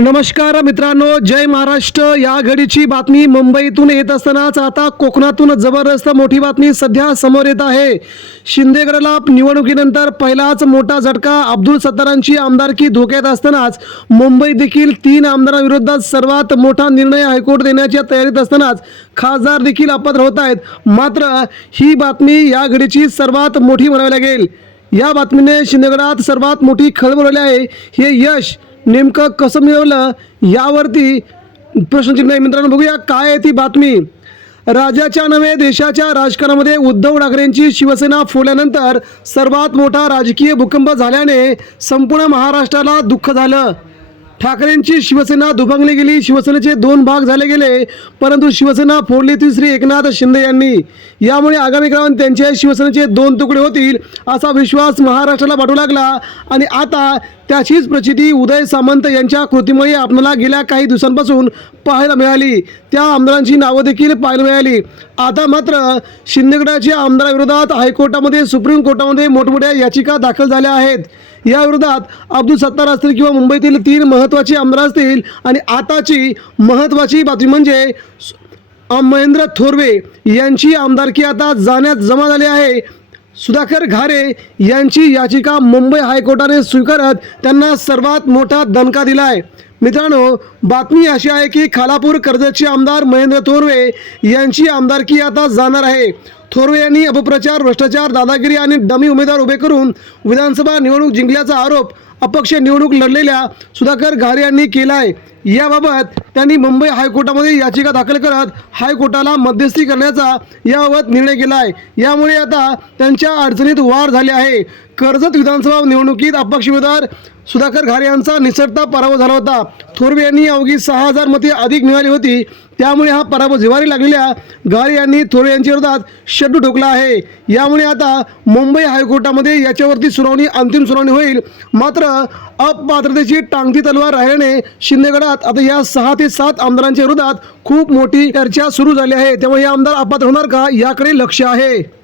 नमस्कार मित्रांनो जय महाराष्ट्र. या घडीची बातमी मुंबईतून येत असतानाच आता कोकणातून जबरदस्त मोठी बातमी सध्या समोर येत आहे. शिंदेगडला निवडणुकीनंतर पहिलाच मोठा झटका अब्दुल सत्तारांची आमदारकी धोक्यात असतानाच मुंबई देखील तीन आमदारांविरोधात सर्वात मोठा निर्णय हायकोर्ट देण्याच्या तयारीत असतानाच खासदार देखील अपात्र होत आहेत. मात्र ही बातमी या घडीची सर्वात मोठी म्हणावी लागेल. या बातमीने शिंदेगडात सर्वात मोठी खळबळ आहे. हे यश नेमकं कसं मिळवलं यावरती प्रश्नचिन्ह आहे मित्रांनो बघूया काय आहे ती बातमी. राज्याच्या नव्हे देशाच्या राजकारणामध्ये उद्धव ठाकरेंची शिवसेना फोडल्यानंतर सर्वात मोठा राजकीय भूकंप झाल्याने संपूर्ण महाराष्ट्राला दुःख झालं. ठाकरेंची शिवसेना दुभंगली गेली. शिवसेनेचे दोन भाग झाले गेले परंतु शिवसेना फोडली ती श्री एकनाथ शिंदे यांनी. यामुळे आगामी काळात त्यांच्या शिवसेनेचे दोन तुकडे होतील असा विश्वास महाराष्ट्राला वाटू लागला. आणि आता त्याचीच प्रचिती उदय सामंत यांच्या कृतीमुळे आपल्याला गेल्या काही दिवसांपासून पाहायला मिळाली. त्या आमदारांची नावं देखील पाहायला मिळाली. आता मात्र शिंदेगडाच्या आमदाराविरोधात हायकोर्टामध्ये सुप्रीम कोर्टामध्ये मोठमोठ्या याचिका दाखल झाल्या आहेत. या विरोधात अब्दुल सत्तार असतील किंवा मुंबईतील तीन महत्त्वाचे आमदार असतील आणि आताची महत्त्वाची बातमी म्हणजे महेंद्र थोरवे यांची आमदारकी आता जाण्यात जमा झाली आहे. सुधाकर घारे यांची याचिका मुंबई हायकोर्टाने स्वीकारत त्यांना सर्वात मोठा दणका दिला आहे मित्रांनो बातमी अशी आहे की खालापूर कर्जतचे आमदार महेंद्र थोरवे यांची आमदारकी आता जाणार आहे. थोरवे यांनी अपप्रचार भ्रष्टाचार दादागिरी आणि डमी उमेदवार उभे करून विधानसभा निवडणूक जिंकल्याचा आरोप अपक्ष निवडणूक लढलेल्या सुधाकर घारे यांनी केला आहे याबाबत त्यांनी मुंबई हायकोर्टामध्ये याचिका दाखल करत हायकोर्टाला मध्यस्थी करण्याचा याबाबत निर्णय केला आहे यामुळे आता त्यांच्या अडचणीत वाढ झाली आहे. कर्जत विधानसभा निवडणुकीत अपक्ष उमेदवार सुधाकर घारे यांचा निसटता पराभव झाला होता. थोरवे यांनी अवघी सहा हजार मते अधिक मिळाली होती. त्यामुळे हा पराभव जिवारी लागलेल्या घारे यांनी थोरवे यांच्या विरोधात शड्डू ठोकला आहे. यामुळे आता मुंबई हायकोर्टामध्ये याच्यावरती सुनावणी अंतिम सुनावणी होईल. मात्र मात्र अपात्रतेची टांगती तलवार राहिल्याने शिंदेगडात आता या सहा ते सात आमदारांच्या विरोधात खूप मोठी चर्चा सुरू झाली आहे. त्यामुळे हे आमदार अपात्र होणार का? याकडे लक्ष आहे.